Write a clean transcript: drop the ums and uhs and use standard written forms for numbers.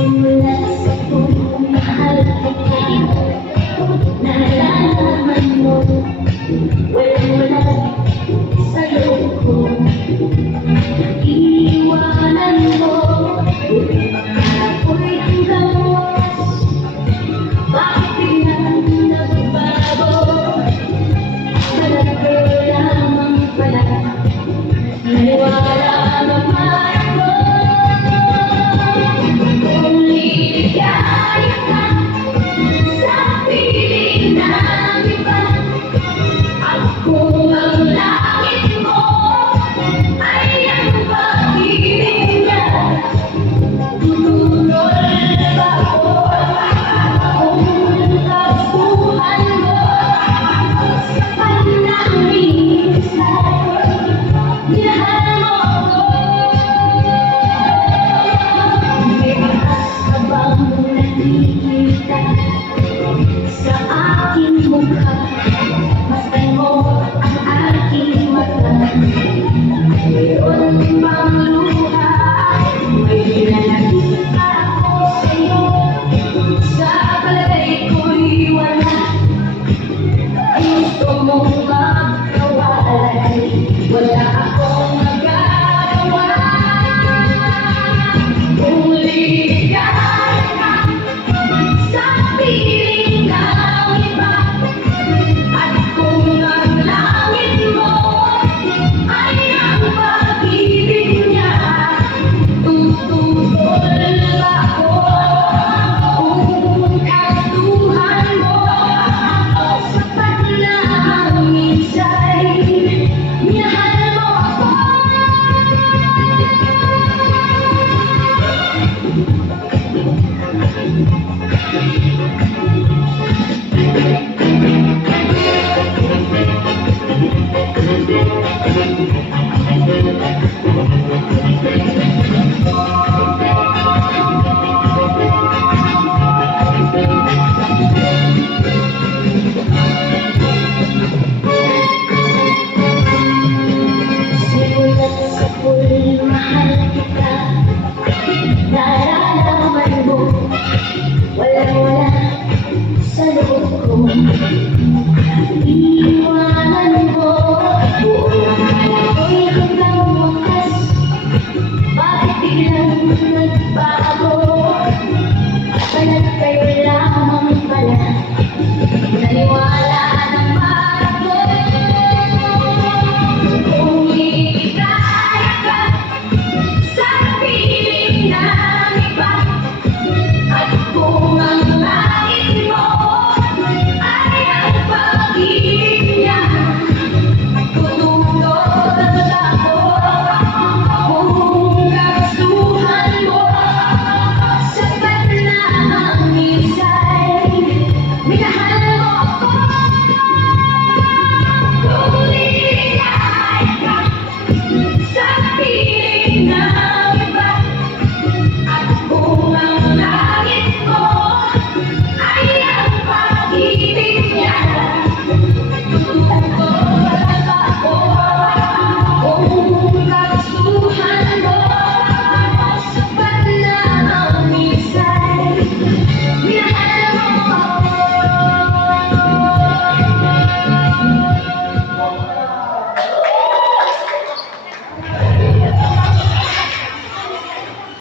Simula sa pumahal kita, nalalaman mo, walang-wala sa loob ko. Iiwanan mo, ako'y hanggang wakas. Bakit biglang nagbago? Talaga lamang pala, naniwala naman ako. Kung liligaya ka sa piling ng iba, at kung ang langit mo ay ang pag-ibig niya, tutuloy ba ako? Kung kagustuhan mo sa panangin sa'yo, minahal mo ako. May bakas ka bang nakikita sa aking mukha? Masdan mo ang aking mata. Mayroon bang luha? May pinanakita ako sa'yo. Sa palagay ko'y wala. Gusto mong magkawalay, wala akong magagawa. Kung liligaya ka sa piling ng iba, at kung ang langit mo ay ang pag-ibig niya, tututol ba ako? Kung kagustuhan mo sa panangin sa'y, minahal mo ako. Simulat sa pulmahal kita, nararamdaman mo, walang-wala sa loob ko. Iiwanan mo, buong akala ko'y hanggang wakas. Bakit biglang nagbago? Balat kayo lamang pala, naniwala